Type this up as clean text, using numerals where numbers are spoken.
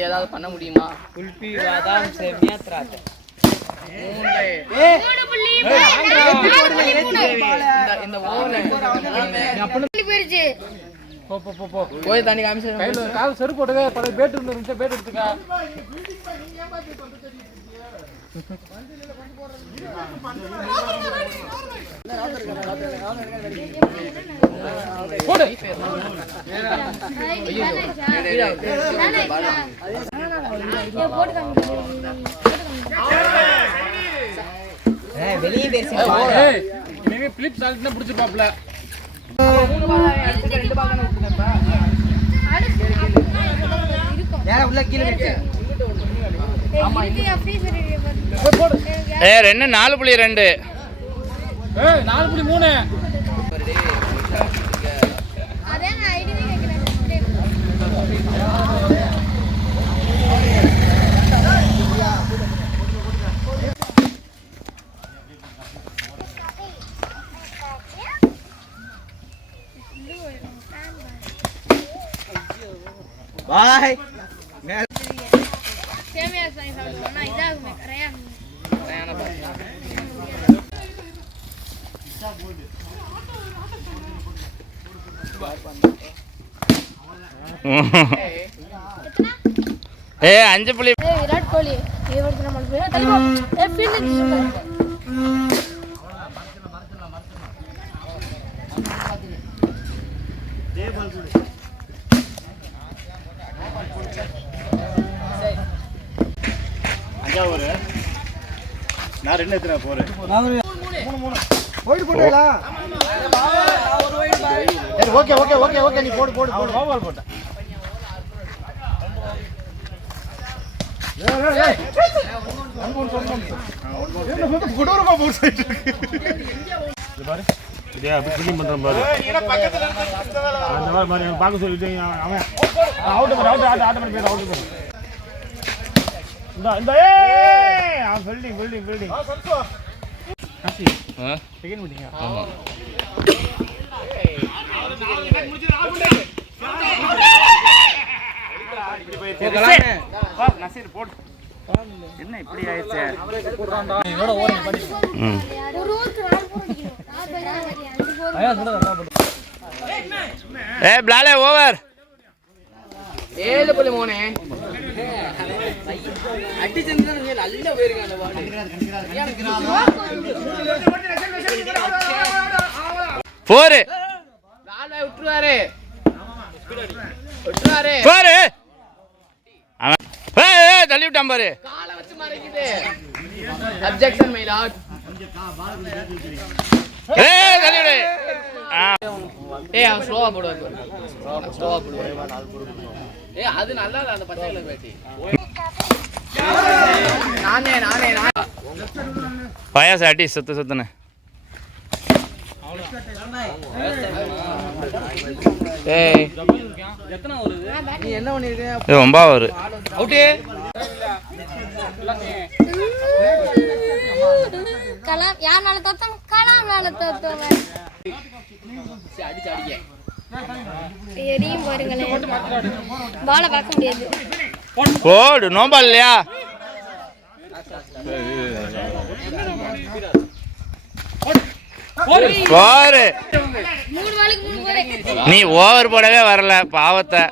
ஏதாவது பண்ண முடியுமா? குல்பி பாதாம் சேமியா திராட்சை இந்த போய் தண்ணி காமிச்சு கால் செருப்பு போட்டுக்க பழைய பேட்டு இருந்துச்சு பேட்டு எடுத்துக்க போடு வெளியே பிலிப் சால்ட்னா பிடிச்சிருப்பாப்ல ரெண்டு 4.2 4.3 பாய் சேமியா சாப்பிடுவோம்னா இதாகுமே கரையாகுமே विराट कोहली நான் ரெண்டு எத்தனை போறேன் ஓகே ஓகே ஓகே ஓகே நீ போடு போடு போடு பால் போட்ட குடூரமா போட் சைடு இது பாரு இதே அப்படி கிளீன் பண்றோம் பாரு அந்த மாதிரி பாக்க சொல்லிட்டு அவன் அவுட் அவுட் ஆட்ட பண்ணி போய் அவுட் பண்ணு இந்த building building building Kasi second meeting ஆமா நசீர் போடு என்ன இப்படி ஆயிடுச்சு இதோட ஓரங்க பண்ணி ஏய் பிளாலே ஓவர் 7.3 அடி செஞ்சா நல்ல போயிருங்க அந்த பால் போர் லால விட்டுறாரு போர் அவன் ஏய் தள்ளி விட்டான் பாரு காலை வச்சு மறைக்குது அப்ஜெக்ஷன் மை லார்ட் ஏய் தள்ளி விடு ஏய் அவன் ஸ்லோவா போடுவாரு ஸ்லோவா போடுவாரு ஏய் அது நல்லா இல்ல அந்த பச்சை கலர் பேட்டி நானே பாயாச அடி சுத்தன ஏய் எத்தனை வருது நீ என்ன பண்ணிருக்க ஏ 9 வரு அவுட் கலாம் யானால தத்தம் கலாம்னால தத்தம் அடிச்சு அடிங்க எரியும் பாருங்களே பால பார்க்க முடியாது போடு நோம்பா இல்லையா போரு நீ ஓவர் போடவே வரல பாவத்தை